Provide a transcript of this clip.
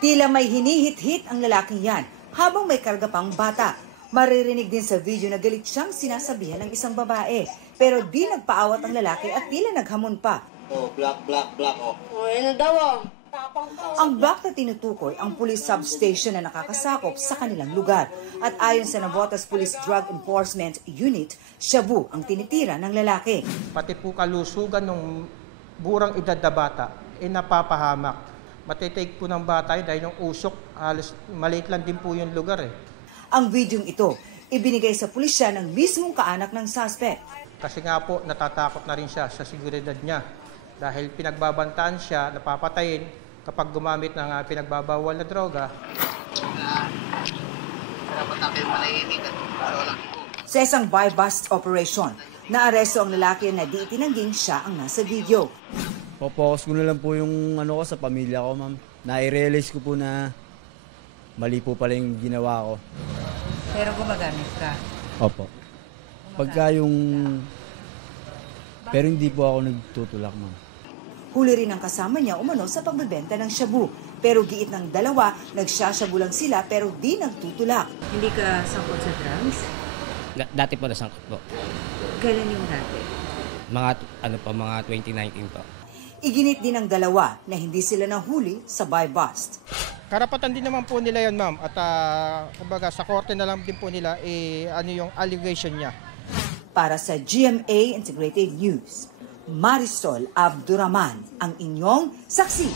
Tila may hinihit-hit ang lalaking yan habang may karga pang bata. Maririnig din sa video na galit siyang sinasabihan ng isang babae. Pero di nagpaawat ang lalaki at tila naghamon pa. Oh, black, oh. Oh, ano daw oh. Ang black na tinutukoy ang police substation na nakakasakop sa kanilang lugar. At ayon sa Navotas Police Drug Enforcement Unit, shabu ang tinitira ng lalaki. Pati po kalusugan ng burang edad na bata, napapahamak. Matitake po ng bata yun dahil yung usok, halos maliit lang din po yung lugar eh. Ang videong ito, ibinigay sa pulisya ng mismong kaanak ng suspect. Kasi nga po, natatakot na rin siya sa seguridad niya. Dahil pinagbabantaan siya, napapatayin kapag gumamit ng pinagbabawal na droga. Sa isang buy-bust operation, naaresto ang lalaki na di itinangging siya ang nasa video. Popokus ko na lang po yung ko sa pamilya ko, ma'am. Na-realize ko po na mali po pala yung ginawa ko. Pero gumagamit ka? Opo. Pagka yung... Pero hindi po ako nagtutulak, ma'am. Huli rin ang kasama niya umano sa pagbebenta ng shabu. Pero giit ng dalawa, nagsashabu lang sila pero di nagtutulak. Hindi ka sangkot sa drugs? Dati po nasangkot po. Kailan yung dati? Mga 2019 po. Iginit din ng dalawa na hindi sila nahuli sa buy-bust. Karapatan din naman po nila yon, ma'am. At kumbaga sa korte na lang din po nila yung allegation niya. Para sa GMA Integrated News, Marisol Abduraman, ang inyong saksi.